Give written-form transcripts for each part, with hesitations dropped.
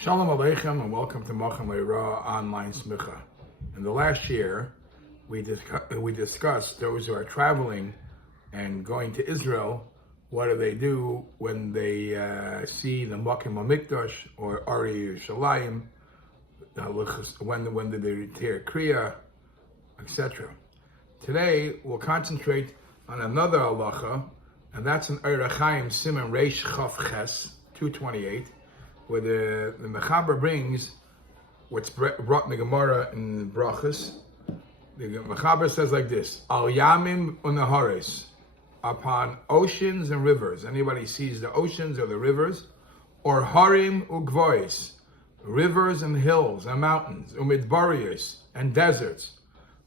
Shalom Aleichem and welcome to Machem Le'Ra Online Smicha. In the last year, we discussed those who are traveling and going to Israel. What do they do when they see the Makom HaMikdash or Ari Yerushalayim, when they tear Kriya, etc. Today, we'll concentrate on another halacha, and that's an Orach Chaim Siman Reish Chaf Ches 228, where the Mechaber brings what's brought in the Gemara in Brachas. The Mechaber says like this: Al Yamim Unahares, upon oceans and rivers. Anybody sees the oceans or the rivers, or Harim Ugvois, rivers and hills and mountains, Umidbarius and deserts.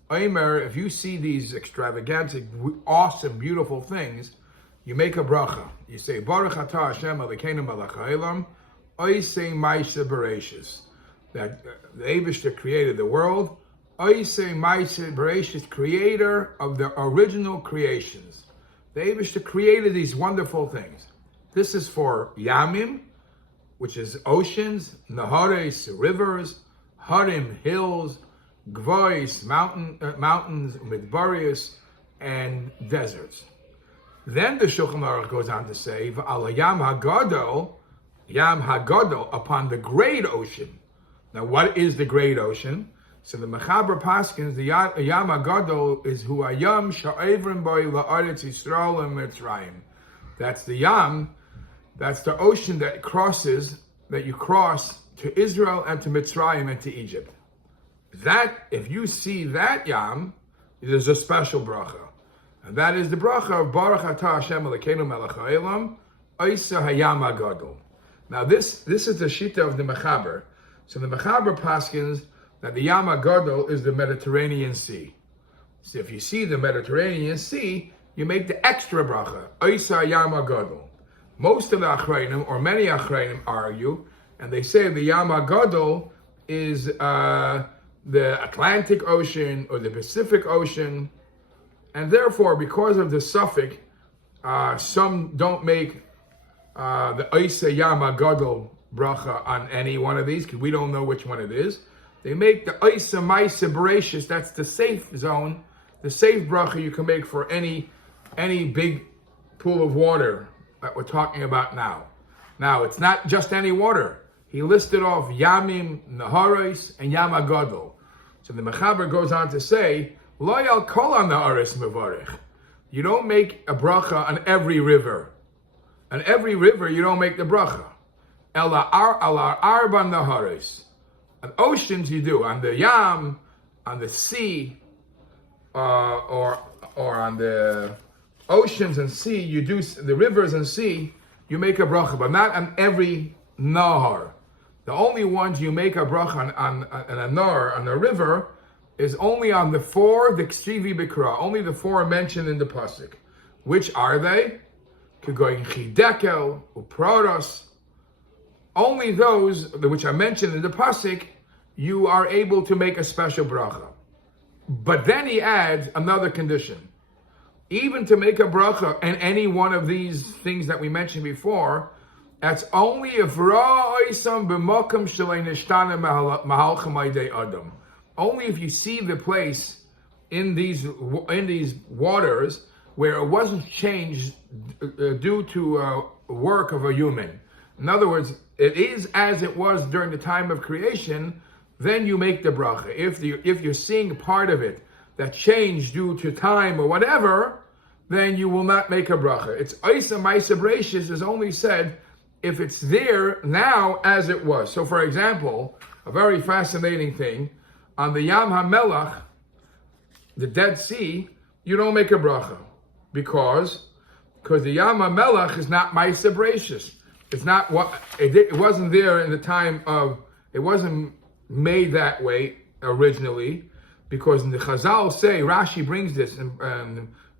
Omer, if you see these extravagantic, awesome, beautiful things, you make a bracha. You say Baruch Atah Hashem Elokeinu Melech Haolam, Oisei Maisa Bereshis, that the Eibishter created the world. Oisei Maisa Bereshis, creator of the original creations. The Eibishter created these wonderful things. This is for Yamim, which is oceans, Nahares, rivers, Harim, hills, Gvois, mountains, Midbarius, and deserts. Then the Shulchan Aruch goes on to say, V'al Yam HaGadol, Yam HaGadol, upon the great ocean. Now, what is the great ocean? So the Mechaber Paskins, the Yam HaGadol is Hu Hayam Sha'evrim Boi La'aretz Yisrael and Mitzrayim. That's the Yam, that's the ocean that you cross to Israel and to Mitzrayim and to Egypt. That, if you see that Yam, there's a special bracha. And that is the bracha of Baruch Atah Hashem Elokeinu Melech Haolam, Oisei Hayam HaGadol. Now this is the shita of the Mechaber. So the Mechaber paskins that the Yam HaGadol is the Mediterranean Sea. So if you see the Mediterranean Sea, you make the extra bracha, Oisei Hayam HaGadol. Most of the Achrayim, or many Achrayim, argue, and they say the Yam HaGadol is the Atlantic Ocean or the Pacific Ocean, and therefore, because of the suffix, some don't make the Oisei Yam HaGadol bracha on any one of these, because we don't know which one it is. They make the Oisei Maisa Bereshis, that's the safe zone, the safe bracha you can make for any big pool of water that we're talking about now. Now, it's not just any water. He listed off Yamim, Naharos, and Yam HaGadol. So the Mechaber goes on to say, Lo yal kol ha'na'aros mevarich. You don't make a bracha on every river. On every river, you don't make the bracha. Ela arba naharos. On oceans, you do. On the Yam, on the sea, or on the oceans and sea, you do the rivers and sea. You make a bracha, but not on every nahar. The only ones you make a bracha on a nahar, on a river, is only on the four, the Ksivi Bikra, only the four mentioned in the Pasuk. Which are they? Kegoyin Chidekel, Uprodos. Only those which are mentioned in the Pasuk, you are able to make a special bracha. But then he adds another condition. Even to make a bracha in any one of these things that we mentioned before, that's only if Ra'oisam b'mokum shalei nishtana mahalchem aydei adam. Only if you see the place in these waters where it wasn't changed due to work of a human. In other words, it is as it was during the time of creation, then you make the bracha. If you're seeing part of it that changed due to time or whatever, then you will not make a bracha. It's Oisei Maisa Bereshis is only said if it's there now as it was. So for example, a very fascinating thing, on the Yam HaMelach, the Dead Sea, you don't make a bracha. Because the Yam HaMelach is not Maisa Bereshis. It's not it wasn't there in the time of, it wasn't made that way originally, because in the Chazal say, Rashi brings this in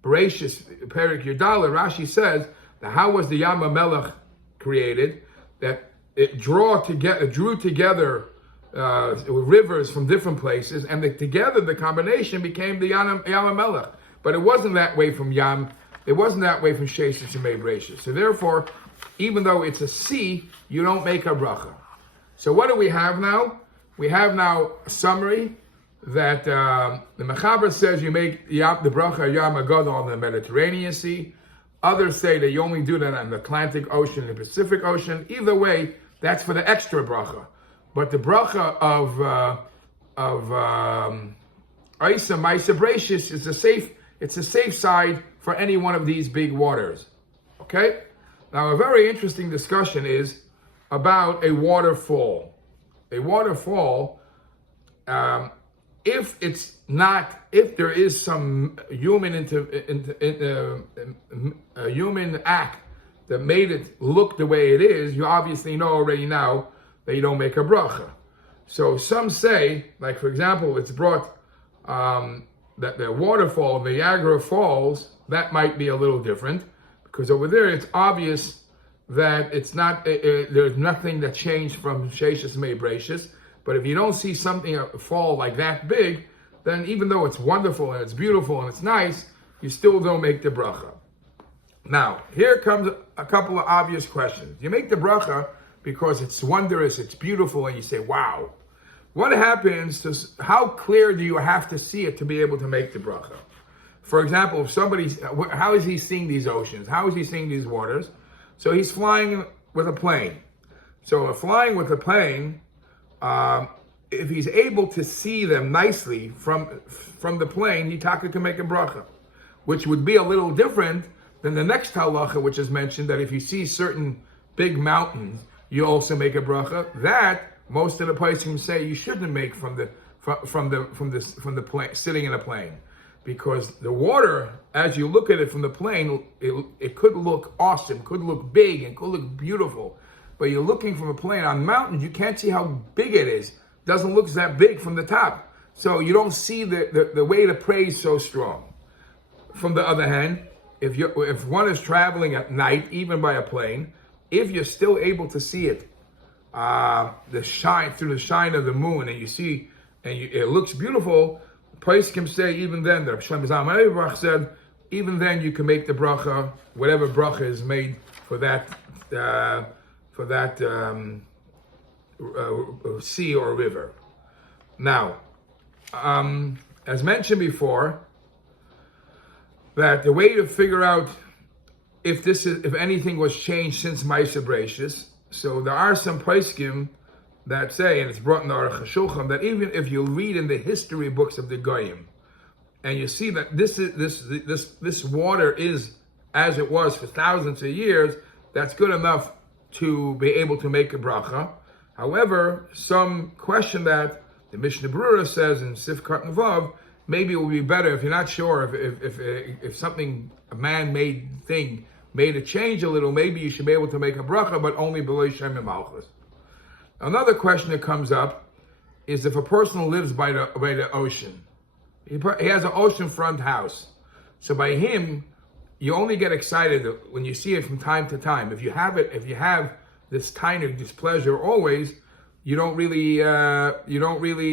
Bereshis, Perik Yudala, Rashi says that how was the Yam HaMelach created? That it drew together rivers from different places, and together the combination became the Yam HaMelech. But it wasn't that way from Yam. It wasn't that way from Sheshes and Bereshis. So therefore, even though it's a sea, you don't make a bracha. So what do we have now? We have now a summary that the Mechaber says you make the bracha Yam HaGadol on the Mediterranean Sea. Others say that you only do that on the Atlantic Ocean and the Pacific Ocean. Either way, that's for the extra bracha. But the bracha of Isa Maisa Brachis is it's a safe side for any one of these big waters. Okay? Now a very interesting discussion is about a waterfall. A waterfall, if there is some human human act that made it look the way it is, you obviously know already now that you don't make a bracha. So some say, like for example, it's brought that the waterfall, the Niagara Falls, that might be a little different, because over there it's obvious that it's not, there's nothing that changed from Sheishas Mei Brachis. But if you don't see something fall like that big, then even though it's wonderful and it's beautiful and it's nice, you still don't make the bracha. Now, here comes a couple of obvious questions. You make the bracha because it's wondrous, it's beautiful, and you say, wow. What happens to, how clear do you have to see it to be able to make the bracha? For example, if how is he seeing these oceans? How is he seeing these waters? So he's flying with a plane. So flying with a plane, if he's able to see them nicely from the plane, he can make a bracha, which would be a little different than the next halacha, which is mentioned that if you see certain big mountains, you also make a bracha. That most of the poskim say you shouldn't make from the plane, sitting in a plane, because the water, as you look at it from the plane, it could look awesome, could look big, and could look beautiful. But you're looking from a plane on mountains, you can't see how big it is. It doesn't look that big from the top. So you don't see the way to praise so strong. From the other hand, if one is traveling at night, even by a plane, if you're still able to see it, through the shine of the moon, and you see, it looks beautiful, the place can say even then, the Shlomo Zalman said, even then you can make the bracha, whatever bracha is made for that sea or river. Now, as mentioned before, that the way to figure out if anything was changed since Ma'aser Brachis, so there are some poskim that say, and it's brought in the Aruch HaShulchan, that even if you read in the history books of the Goyim, and you see that this water is as it was for thousands of years, that's good enough to be able to make a bracha. However, some question that. The Mishnah Berurah says in Sifkat Nevav, maybe it would be better if you're not sure if something, a man-made thing, made a change a little, maybe you should be able to make a bracha, but only below Shem and Malchus. Another question that comes up is if a person lives by the ocean. He has an oceanfront house. So by him, you only get excited when you see it from time to time. If you have this tiny displeasure always, you don't really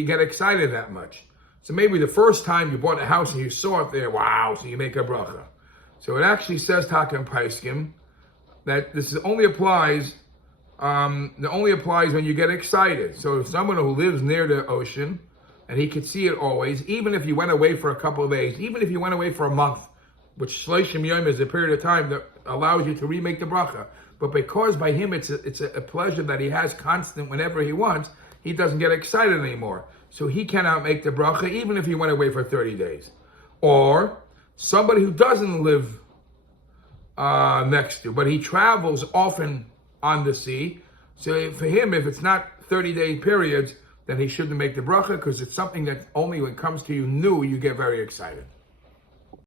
get excited that much. So maybe the first time you bought a house and you saw it there, wow, so you make a bracha. So it actually says Taka and Paiskim that this only applies when you get excited. So if someone who lives near the ocean and he could see it always, even if you went away for a couple of days, even if you went away for a month, which Shloshim Yom is a period of time that allows you to remake the bracha. But because by him it's a pleasure that he has constant whenever he wants, he doesn't get excited anymore. So he cannot make the bracha even if he went away for 30 days. Or somebody who doesn't live next to, but he travels often on the sea. So for him, if it's not 30-day periods, then he shouldn't make the bracha, because it's something that only when it comes to you new, you get very excited.